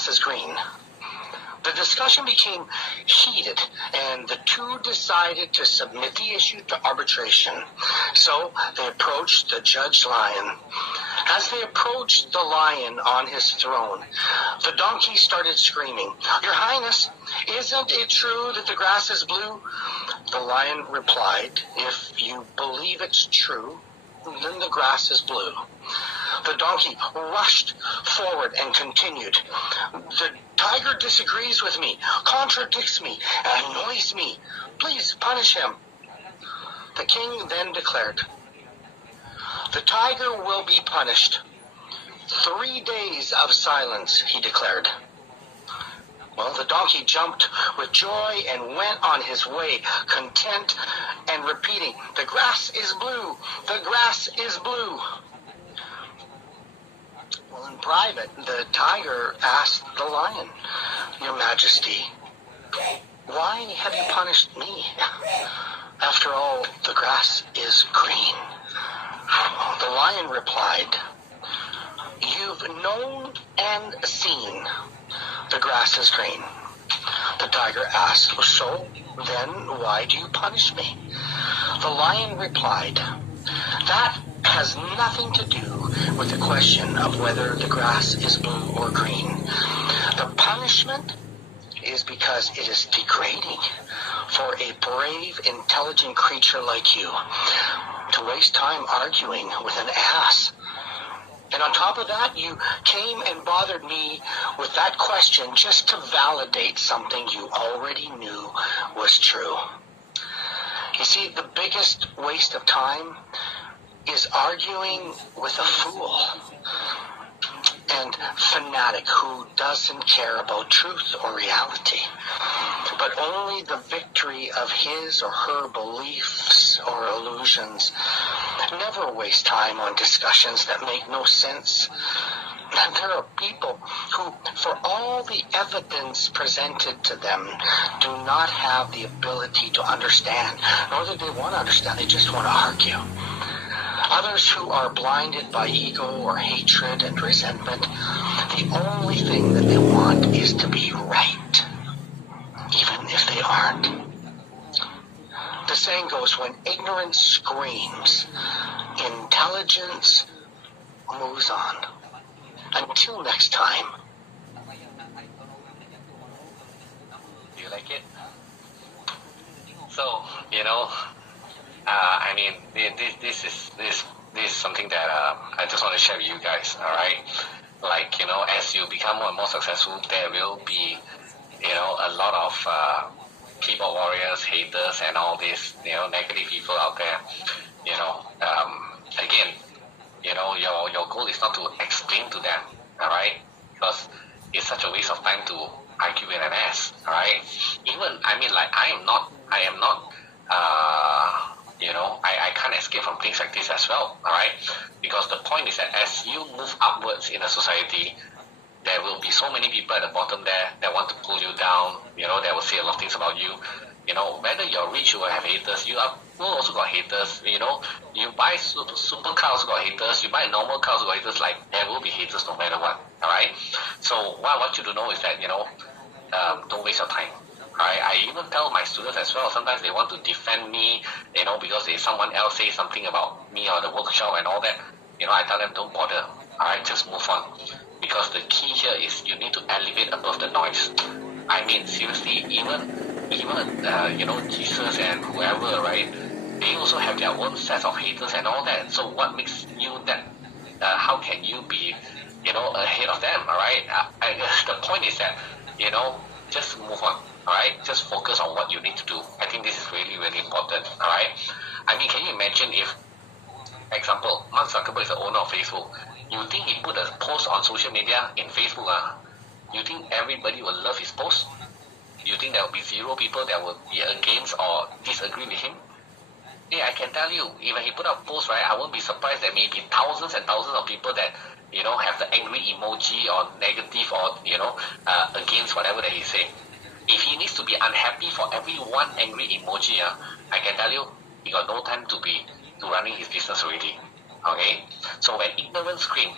grass is green. The discussion became heated, and the two decided to submit the issue to arbitration. So they approached the judge lion. As they approached the lion on his throne, the donkey started screaming, "Your Highness, isn't it true that the grass is blue?" The lion replied, "If you believe it's true, then the grass is blue." The donkey rushed forward and continued, "The tiger disagrees with me, contradicts me, and annoys me. Please punish him." The king then declared, "The tiger will be punished. 3 days of silence," he declared. Well, the donkey jumped with joy and went on his way, content and repeating, "The grass is blue, the grass is blue." Well, in private, the tiger asked the lion, "Your Majesty, why have you punished me? After all, the grass is green." The lion replied, "You've known and seen the grass is green." The tiger asked, "So then why do you punish me?" The lion replied, "That has nothing to do with the question of whether the grass is blue or green. The punishment is because it is degrading for a brave, intelligent creature like you to waste time arguing with an ass. And on top of that, you came and bothered me with that question just to validate something you already knew was true." You see, the biggest waste of time is arguing with a fool and fanatic who doesn't care about truth or reality, but only the victory of his or her beliefs or illusions. Never waste time on discussions that make no sense. And there are people who, for all the evidence presented to them, do not have the ability to understand, nor do they want to understand, they just want to argue. Others who are blinded by ego or hatred and resentment, the only thing that they want is to be right, even if they aren't. The saying goes, when ignorance screams, intelligence moves on. Until next time. Do you like it? So, I mean, this is something that I just want to share with you guys, all right? Like, as you become more and more successful, there will be, a lot of keyboard warriors, haters, and all these, negative people out there. Again, your goal is not to explain to them, all right? Because it's such a waste of time to argue with an ass, all right? Even, I am not, I can't escape from things like this as well, all right? Because the point is that as you move upwards in a society, there will be so many people at the bottom there that want to pull you down, that will say a lot of things about you. Whether you're rich, you will have haters. You also got haters. You buy super car, also got haters. You buy a normal car, also got haters. Like, there will be haters no matter what, all right? So what I want you to know is that, don't waste your time. Right? I even tell my students as well, sometimes they want to defend me, because someone else say something about me or the workshop and all that. I tell them, don't bother, all right, just move on. Because the key here is you need to elevate above the noise. I mean, seriously, even Jesus and whoever, right, they also have their own set of haters and all that. So what makes you that, how can you be, ahead of them, all right? The point is that, just move on. Alright, just focus on what you need to do. I think this is really, really important. Alright, can you imagine if, example, Mark Zuckerberg is the owner of Facebook. You think he put a post on social media in Facebook? You think everybody will love his post? You think there will be 0 people that will be against or disagree with him? Yeah, I can tell you, even he put up a post, right, I won't be surprised that maybe thousands and thousands of people that, have the angry emoji or negative or, against whatever that he's saying. If he needs to be unhappy for every one angry emoji, I can tell you, he got no time to running his business already. Okay? So when ignorance scream,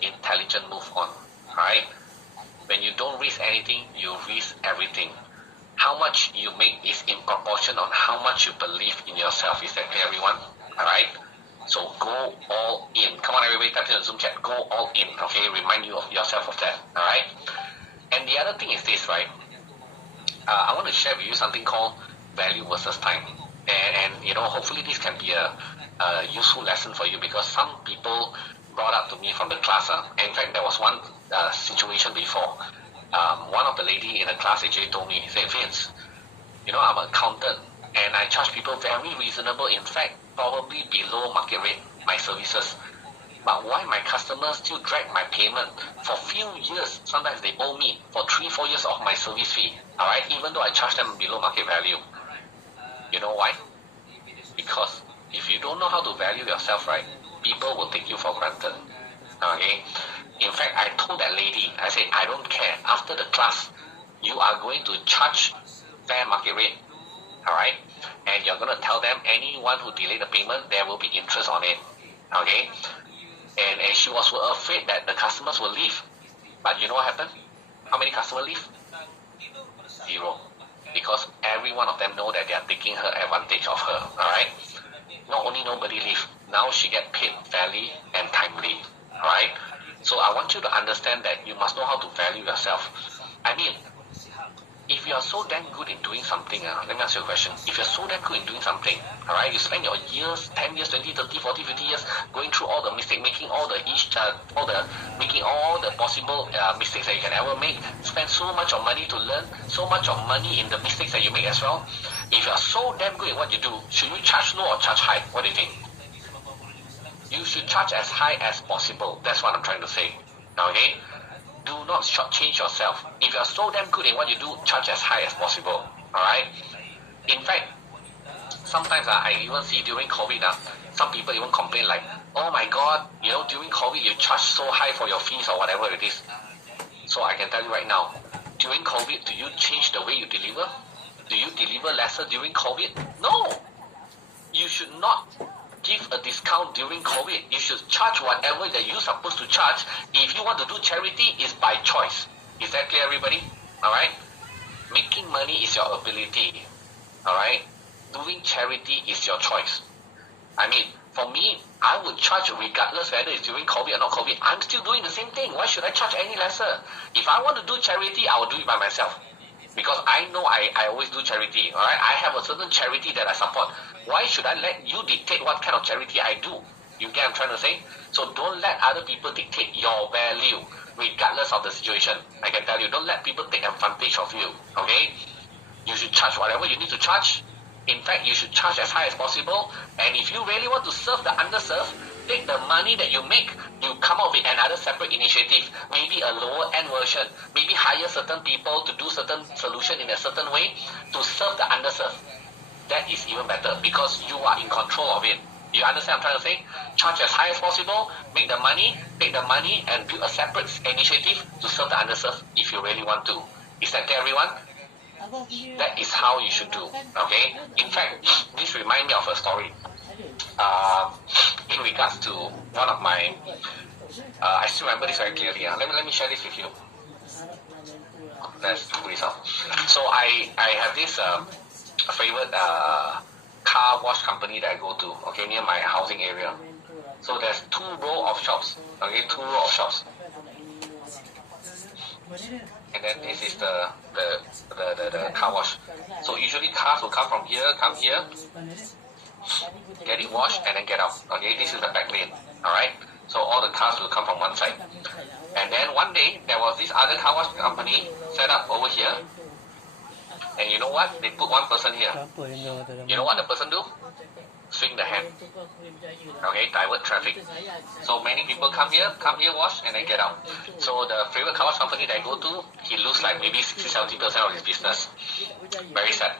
intelligent move on. Alright? When you don't risk anything, you risk everything. How much you make is in proportion on how much you believe in yourself. Is that clear, everyone? All right. So go all in. Come on, everybody, type in the Zoom chat. Go all in. Okay, remind you of yourself of that. All right. And the other thing is this, right? I want to share with you something called value versus time. And hopefully this can be a useful lesson for you, because some people brought up to me from the class. In fact, there was one situation before. One of the lady in the class actually told me, say, Vince, I'm an accountant and I charge people very reasonable, in fact, probably below market rate, my services. But why my customers still drag my payment for few years? Sometimes they owe me for 3-4 years of my service fee. All right, even though I charge them below market value. You know why? Because if you don't know how to value yourself, right, people will take you for granted. Okay. In fact, I told that lady, I said, I don't care. After the class, you are going to charge fair market rate. All right, and you're going to tell them anyone who delay the payment, there will be interest on it. Okay. And she was afraid that the customers will leave. But you know what happened? How many customers leave? 0. Because every one of them know that they are taking her advantage of her. Alright? Not only nobody leave, now she get paid fairly and timely. Alright? So I want you to understand that you must know how to value yourself. I mean, if you are so damn good in doing something, let me ask you a question. If you're so damn good in doing something, alright, you spend your years, 10 years, 20, 30, 40, 50 years going through all the mistakes, making making all the possible mistakes that you can ever make, spend so much of money to learn, so much of money in the mistakes that you make as well. If you are so damn good in what you do, should you charge low or charge high? What do you think? You should charge as high as possible. That's what I'm trying to say. Okay? Do not shortchange yourself. If you are so damn good in what you do, charge as high as possible. Alright? In fact, sometimes I even see during COVID, some people even complain like, oh my god, during COVID you charge so high for your fees or whatever it is. So I can tell you right now, during COVID, do you change the way you deliver? Do you deliver lesser during COVID? No! You should not give a discount during COVID. You should charge whatever that you're supposed to charge. If you want to do charity, it's by choice. Is that clear, everybody? Alright? Making money is your ability. Alright? Doing charity is your choice. I mean, for me, I would charge regardless whether it's during COVID or not COVID. I'm still doing the same thing. Why should I charge any lesser? If I want to do charity, I will do it by myself. Because I know I always do charity. Alright? I have a certain charity that I support. Why should I let you dictate what kind of charity I do? You get what I'm trying to say? So don't let other people dictate your value, regardless of the situation. I can tell you, don't let people take advantage of you. Okay? You should charge whatever you need to charge. In fact, you should charge as high as possible. And if you really want to serve the underserved, take the money that you make, you come up with another separate initiative, maybe a lower end version, maybe hire certain people to do certain solution in a certain way to serve the underserved. That is even better because you are in control of it. You understand what I'm trying to say? Charge as high as possible, make the money, take the money and build a separate initiative to serve the underserved if you really want to. Is that clear, everyone? That is how you should do. Okay? In fact, this reminds me of a story. In regards to one of my, I still remember this very clearly. Let me share this with you. Let's do this up. So I have this favorite car wash company that I go to, okay, near my housing area. So there's 2 rows of shops, okay, 2 rows of shops. And then this is the car wash. So usually cars will come from here, come here, get it washed, and then get out. Okay, this is the back lane. Alright? So all the cars will come from one side. And then one day, there was this other car wash company set up over here. And you know what? They put one person here. You know what the person do? Swing the hand. Okay, divert traffic. So many people come here wash, and then get out. So the favorite car wash company that I go to, he lose like maybe 60-70% of his business. Very sad.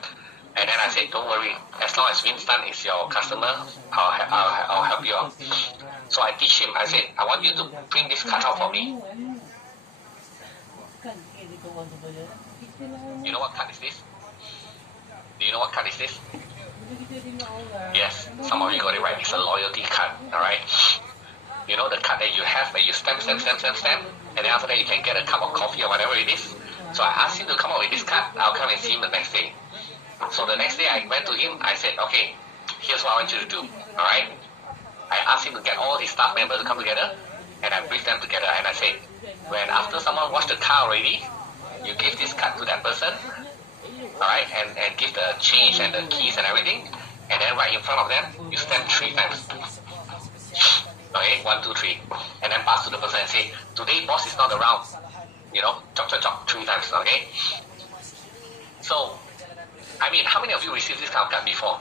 And then I said, don't worry, as long as Winston is your customer, I'll help you out. So I teach him, I said, I want you to print this cutout for me. You know what card is this? Do you know what card is this? Yes, some of you got it right. It's a loyalty card, alright? you know, the card that you have where you stamp, and then after that you can get a cup of coffee or whatever it is. So I asked him to come up with this card. I'll come and see him the next day. So the next day I went to him. I said, okay, here's what I want you to do. All right. I asked him to get all his staff members to come together, and I briefed them together. And I said, when after someone washed the car already, you give this card to that person, all right, and give the change and the keys and everything, and then right in front of them, you stamp 3 times. Okay, 1, 2, 3, and then pass to the person and say, today boss is not around. You know, chop, 3 times. Okay. So, I mean, how many of you received this kind of card before?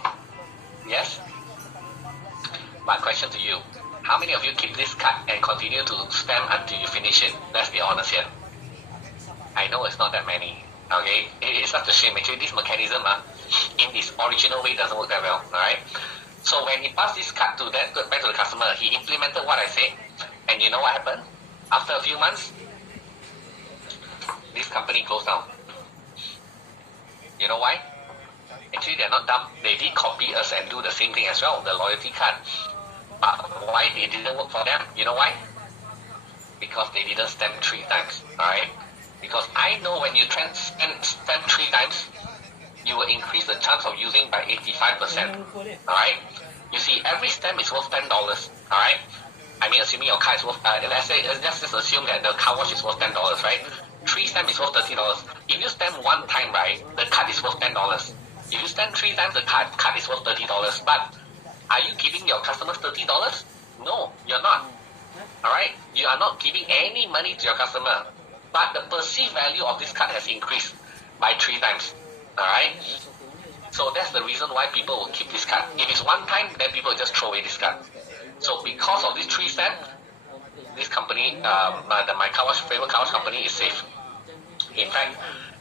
Yes. My question to you, how many of you keep this card and continue to stamp until you finish it? Let's be honest here. I know it's not that many. Okay, it's such a shame. Actually, this mechanism in its original way doesn't work that well. Alright. So when he passed this card back to the customer, he implemented what I said. And you know what happened? After a few months, this company closed down. You know why? Actually, they're not dumb. They did copy us and do the same thing as well, the loyalty card. But why it didn't work for them? You know why? Because they didn't stamp 3 times. Alright? Because I know when you stamp 3 times, you will increase the chance of using by 85%. Alright? You see, every stamp is worth $10. Alright? I mean, assuming your car is worth, let's just assume that the car wash is worth $10, right? 3 stamps is worth $30. If you stamp 1 time, right, the card is worth $10. If you stamp 3 times, the card is worth $30. But are you giving your customers $30? No, you're not. Alright? You are not giving any money to your customer. But the perceived value of this card has increased by 3 times. Alright? So that's the reason why people will keep this card. If it's 1 time, then people will just throw away this card. So because of this 3 stamp, this company, my favorite car wash company is safe. In fact,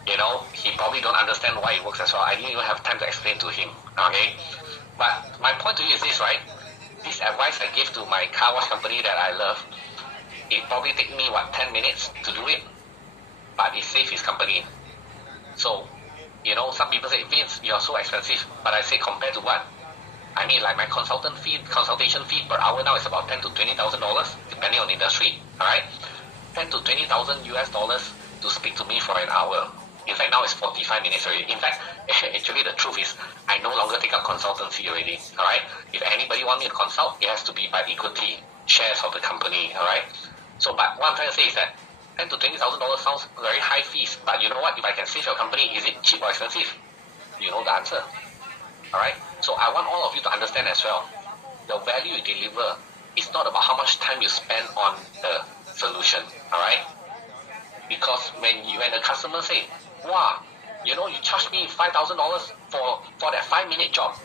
you know, he probably don't understand why it works as well. I didn't even have time to explain to him. Okay? But my point to you is this, right? This advice I give to my car wash company that I love, it probably take me, 10 minutes to do it? But it saves his company. So, you know, some people say, Vince, you're so expensive. But I say, compared to what? I mean, like my consultation fee per hour now is about $10,000 to $20,000, depending on the industry. Alright? 10 to 20,000 US dollars to speak to me for an hour. In fact, now it's 45 minutes already. In fact, actually the truth is, I no longer take up consultancy already. Alright? If anybody want me to consult, it has to be by equity, shares of the company. Alright? So, but what I'm trying to say is that $10,000 to $20,000 sounds very high fees. But you know what? If I can save your company, is it cheap or expensive? You know the answer. Alright? So I want all of you to understand as well. The value you deliver is not about how much time you spend on the solution. Alright? Because when the customer say, wow, you know, you charged me $5,000 for that 5-minute job.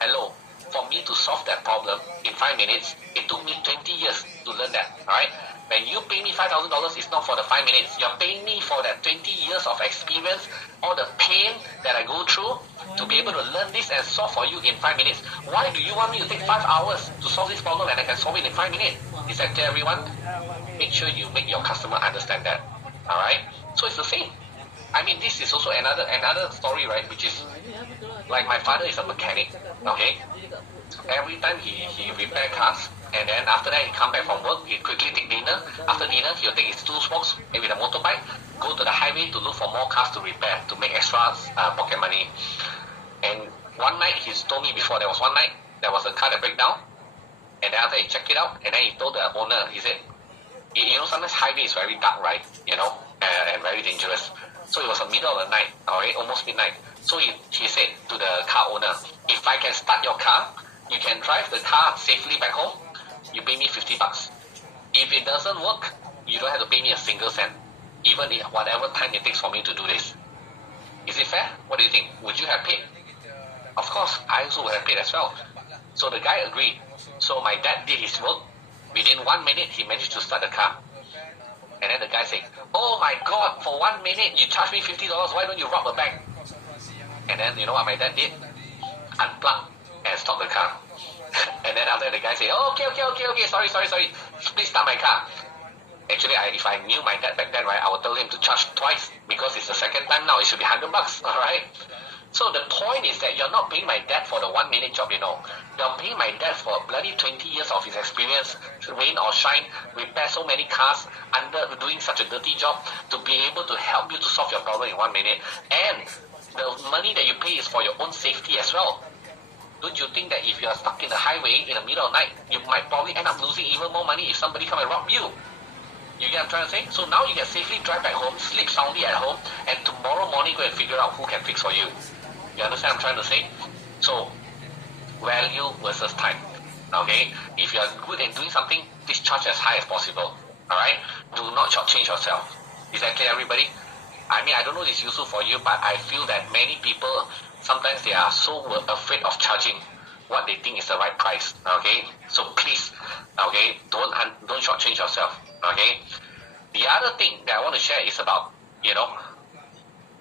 Hello, for me to solve that problem in 5 minutes, it took me 20 years to learn that. Alright? When you pay me $5,000, it's not for the 5 minutes. You're paying me for that 20 years of experience, all the pain that I go through to be able to learn this and solve for you in 5 minutes. Why do you want me to take 5 hours to solve this problem and I can solve it in 5 minutes? Is that clear, everyone? Make sure you make your customer understand that. Alright? So it's the same. I mean, this is also another story, right? Which is, like my father is a mechanic, okay? Every time he repair cars, and then after that he come back from work, he quickly take dinner. After dinner, he'll take his 2 smokes, maybe the motorbike, go to the highway to look for more cars to repair, to make extra pocket money. And one night, he's told me before, there was one night, there was a car that break down, and then after he checked it out, and then he told the owner, he said, you know, sometimes highway is very dark, right? You know, and very dangerous. So it was the middle of the night, alright, almost midnight. So he said to the car owner, if I can start your car, you can drive the car safely back home, you pay me $50. If it doesn't work, you don't have to pay me a single cent, even if whatever time it takes for me to do this. Is it fair? What do you think? Would you have paid? Of course, I also would have paid as well. So the guy agreed. So my dad did his work. Within 1 minute, he managed to start the car. And then the guy said, oh my God, for 1 minute, you charged me $50, why don't you rob a bank? And then, you know what my dad did? Unplug and stop the car. And then after the guy said, oh, okay, sorry, please start my car. Actually, if I knew my dad back then, right, I would tell him to charge twice, because it's the second time now, it should be $100, alright? So the point is that you're not paying my dad for the 1 minute job, you know. You're paying my dad for bloody 20 years of his experience, rain or shine, repair so many cars, under doing such a dirty job to be able to help you to solve your problem in 1 minute. And the money that you pay is for your own safety as well. Don't you think that if you are stuck in the highway in the middle of the night, you might probably end up losing even more money if somebody come and rob you? You get what I'm trying to say? So now you can safely drive back home, sleep soundly at home, and tomorrow morning go and figure out who can fix for you. You understand what I'm trying to say? So, value versus time. Okay? If you are good in doing something, please charge as high as possible. Alright? Do not shortchange yourself. Is that clear, everybody? I mean, I don't know if it's useful for you, but I feel that many people, sometimes they are so afraid of charging what they think is the right price. Okay? So please, okay, don't shortchange yourself. Okay? The other thing that I want to share is about,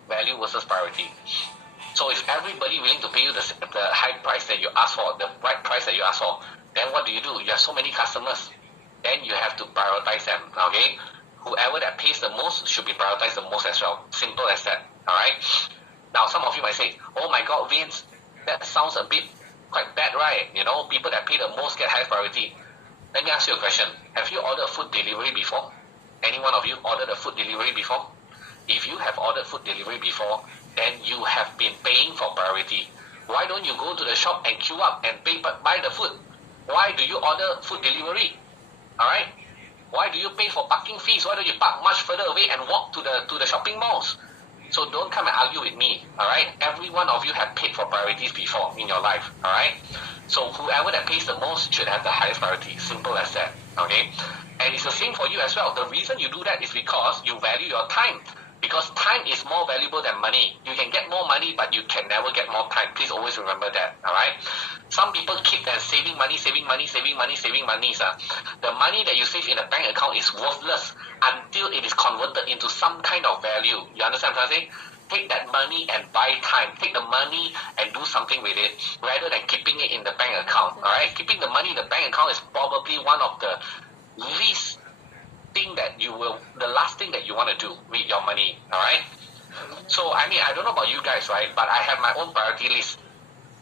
value versus priority. So if everybody willing to pay you the high price that you ask for, the right price that you ask for, then what do? You have so many customers. Then you have to prioritize them, okay? Whoever that pays the most should be prioritized the most as well. Simple as that, alright? Now some of you might say, oh my God, Vince, that sounds a bit quite bad, right? People that pay the most get highest priority. Let me ask you a question. Have you ordered food delivery before? Any one of you ordered a food delivery before? If you have ordered food delivery before, then you have been paying for priority. Why don't you go to the shop and queue up and buy the food? Why do you order food delivery? Alright? Why do you pay for parking fees? Why don't you park much further away and walk to the shopping malls? So don't come and argue with me. Alright? Every one of you have paid for priorities before in your life. Alright? So whoever that pays the most should have the highest priority. Simple as that. Okay? And it's the same for you as well. The reason you do that is because you value your time. Because time is more valuable than money. You can get more money, but you can never get more time. Please always remember that, alright? Some people keep saving money. The money that you save in a bank account is worthless until it is converted into some kind of value. You understand what I'm saying? Take that money and buy time. Take the money and do something with it rather than keeping it in the bank account, alright? Keeping the money in the bank account is probably one of the least the last thing that you want to do with your money, alright? So, I mean, I don't know about you guys, right? But I have my own priority list.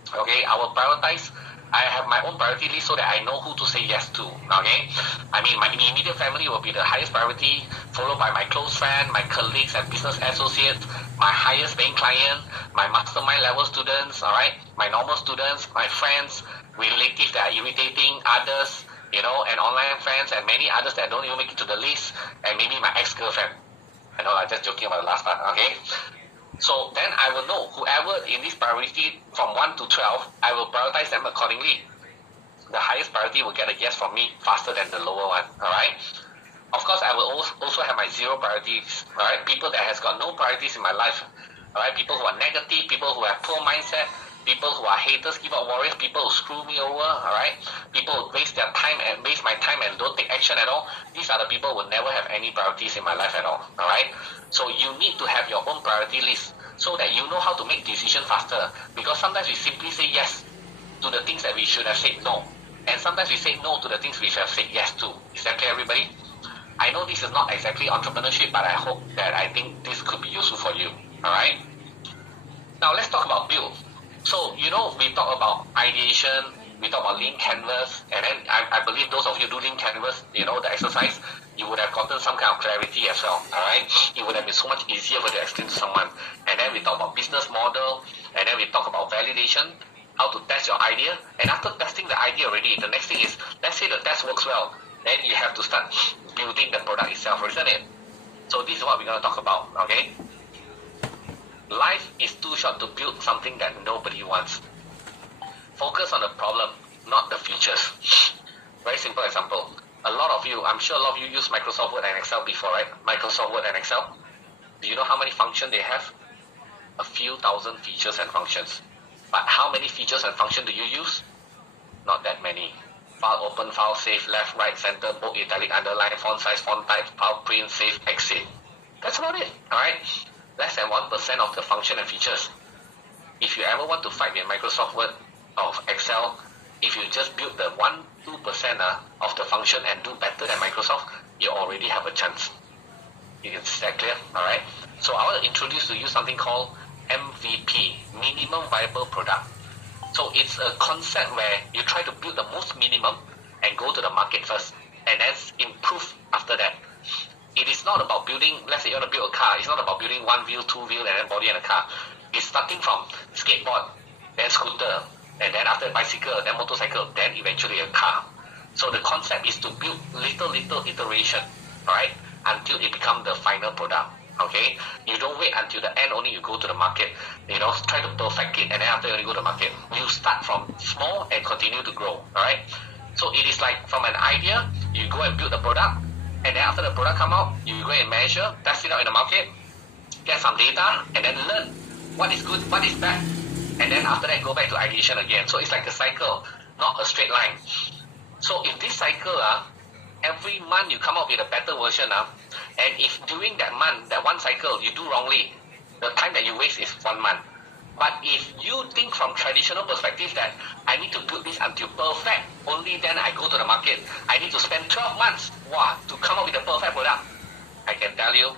Okay, I have my own priority list so that I know who to say yes to, okay? I mean, my immediate family will be the highest priority, followed by my close friend, my colleagues and business associates, my highest paying client, my mastermind level students, alright? My normal students, my friends, relatives that are irritating, others, and online friends and many others that don't even make it to the list, and maybe my ex-girlfriend. I know, I'm just joking about the last part, okay? So then I will know whoever in this priority from 1 to 12, I will prioritize them accordingly. The highest priority will get a yes from me faster than the lower one, alright? Of course, I will also have my zero priorities, alright? People that has got no priorities in my life, alright? People who are negative, people who have poor mindset, people who are haters, keyboard warriors, people who screw me over, alright? People who waste my time and don't take action at all. These are the people who will never have any priorities in my life at all, alright? So you need to have your own priority list so that you know how to make decisions faster. Because sometimes we simply say yes to the things that we should have said no. And sometimes we say no to the things we should have said yes to. Is that clear, everybody? I know this is not exactly entrepreneurship, but I hope that I think this could be useful for you, alright? Now let's talk about build. So, we talk about ideation, we talk about lean canvas, and then I believe those of you do lean canvas, the exercise, you would have gotten some kind of clarity as well, alright? It would have been so much easier for you to explain to someone. And then we talk about business model, and then we talk about validation, how to test your idea, and after testing the idea already, the next thing is, let's say the test works well, then you have to start building the product itself, isn't it? So this is what we're going to talk about, okay? Life is too short to build something that nobody wants. Focus on the problem, not the features. Very simple example. I'm sure a lot of you use Microsoft Word and Excel before, right? Microsoft Word and Excel. Do you know how many functions they have? A few thousand features and functions. But how many features and functions do you use? Not that many. File open, file save, left, right, center, bold, italic, underline, font size, font type, file print, save, exit. That's about it, alright? Less than 1% of the function and features. If you ever want to fight with Microsoft Word or Excel, if you just build the 1-2% of the function and do better than Microsoft, you already have a chance. Is that clear? Alright? So I want to introduce to you something called MVP, minimum viable product. So it's a concept where you try to build the most minimum and go to the market first, and then improve after that. It is not about building, let's say you want to build a car, it's not about building one wheel, two wheel, and then body and a car. It's starting from skateboard, then scooter, and then after bicycle, then motorcycle, then eventually a car. So the concept is to build little iteration, alright, until it becomes the final product. Okay, you don't wait until the end only you go to the market, try to perfect it, and then after you go to the market. You start from small and continue to grow, alright? So it is like from an idea, you go and build the product, and then after the product come out, you go and measure, test it out in the market, get some data, and then learn what is good, what is bad, and then after that go back to ideation again. So it's like a cycle, not a straight line. So in this cycle, every month you come up with a better version, and if during that month, that one cycle, you do wrongly, the time that you waste is 1 month. But if you think from traditional perspective that I need to build this until perfect, only then I go to the market, I need to spend 12 months to come up with a perfect product. I can tell you,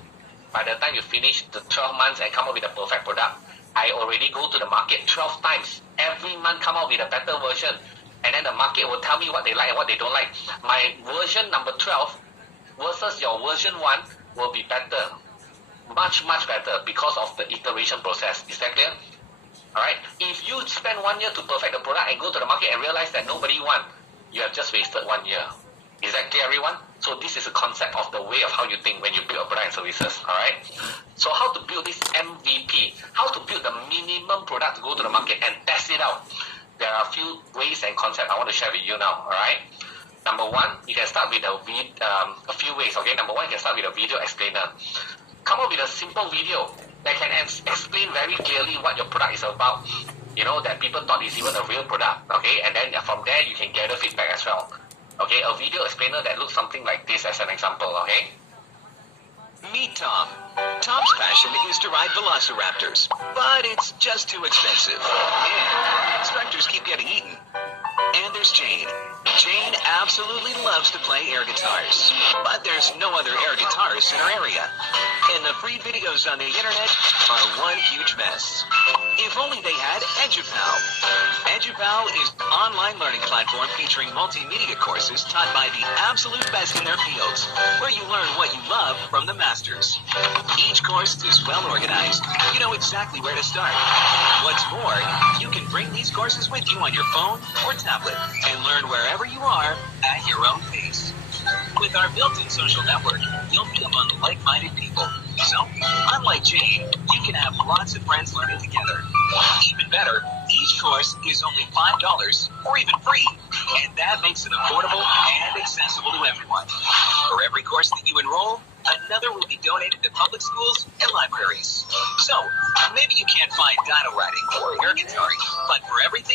by the time you finish the 12 months and come up with a perfect product, I already go to the market 12 times. Every month come up with a better version, and then the market will tell me what they like and what they don't like. My version number 12 versus your version 1 will be better. Much better because of the iteration process. Is that clear? Alright? If you spend 1 year to perfect the product and go to the market and realize that nobody wants, you have just wasted 1 year. Is that clear, everyone? So this is a concept of the way of how you think when you build a product and services. Alright? So how to build this MVP? How to build the minimum product to go to the market and test it out? There are a few ways and concepts I want to share with you now. Alright? Number 1, you can start with a few ways. Okay? Number 1, you can start with a video explainer. Come up with a simple video that can explain very clearly what your product is about. That people thought is even a real product. Okay? And then from there, you can gather feedback as well. Okay? A video explainer that looks something like this as an example. Okay? Meet Tom. Tom's passion is to ride velociraptors, but it's just too expensive. And instructors keep getting eaten. And there's Jane. Jane absolutely loves to play air guitars, but there's no other air guitarists in her area. And the free videos on the internet are one huge mess. If only they had EduPal. EduPal is an online learning platform featuring multimedia courses taught by the absolute best in their fields, where you learn what you love from the masters. Each course is well organized. You know exactly where to start. What's more, you can bring these courses with you on your phone or tablet and learn wherever you are at your own pace. With our built-in social network, you'll be among like-minded people. So, unlike Jane, you can have lots of friends learning together. Even better, each course is only $5 or even free, and that makes it affordable and accessible to everyone. For every course that you enroll, another will be donated to public schools and libraries. So, maybe you can't find dino riding or air guitaring, but for everything